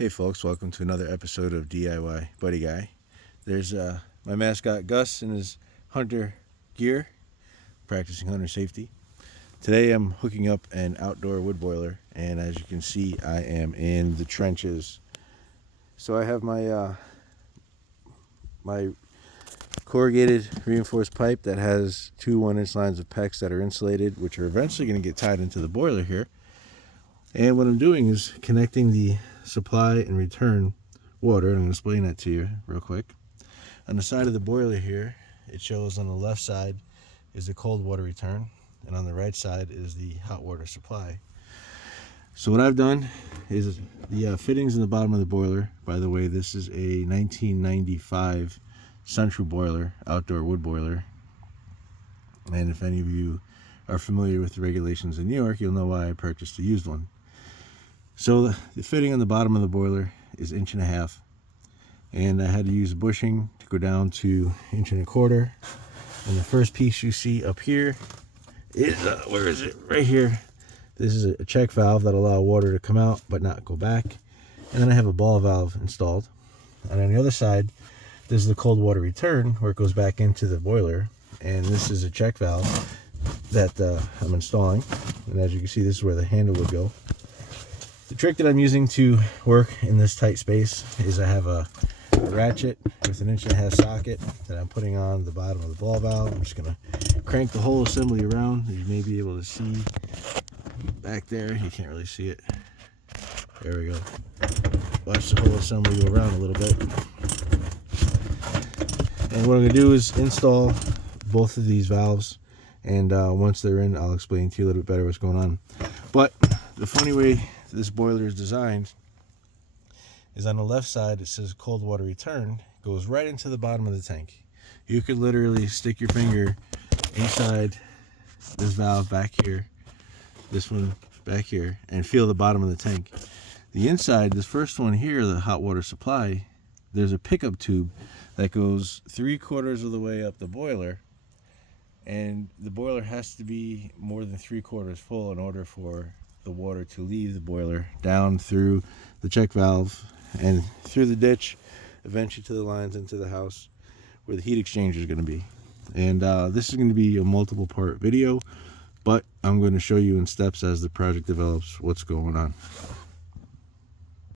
Hey folks, welcome to another episode of DIY Buddy Guy. There's my mascot Gus in his hunter gear, practicing hunter safety. Today I'm hooking up an outdoor wood boiler, and as you can see I am in the trenches. So I have my corrugated reinforced pipe that has two 1-inch lines of PEX that are insulated, which are eventually going to get tied into the boiler here. And what I'm doing is connecting the supply and return water, and I'm going to explain that to you real quick. On the side of the boiler here, it shows on the left side is the cold water return, and on the right side is the hot water supply. So what I've done is the fittings in the bottom of the boiler. By the way, this is a 1995 central boiler, outdoor wood boiler. And if any of you are familiar with the regulations in New York, you'll know why I purchased a used one. So the fitting on the bottom of the boiler is 1.5 inches, and I had to use a bushing to go down to 1.25 inches. And the first piece you see up here is, where is it? Right here. This is a check valve that allows water to come out but not go back. And then I have a ball valve installed. And on the other side, this is the cold water return where it goes back into the boiler. And this is a check valve that I'm installing. And as you can see, this is where the handle would go. The trick that I'm using to work in this tight space is I have a ratchet with 1.5 inch socket that I'm putting on the bottom of the ball valve. I'm just going to crank the whole assembly around. You may be able to see back there. You can't really see it. There we go. Watch the whole assembly go around a little bit. And what I'm going to do is install both of these valves. And once they're in, I'll explain to you a little bit better what's going on. But the funny way this boiler is designed is on the left side it says cold water return, goes right into the bottom of the tank. You could literally stick your finger inside this valve back here, this one back here, and feel the bottom of the tank. The inside, this first one here, the hot water supply, there's a pickup tube that goes 3/4 of the way up the boiler, and the boiler has to be more than 3/4 full in order for the water to leave the boiler down through the check valve and through the ditch, eventually to the lines into the house where the heat exchanger is going to be. And this is going to be a multiple part video, but I'm going to show you in steps as the project develops what's going on.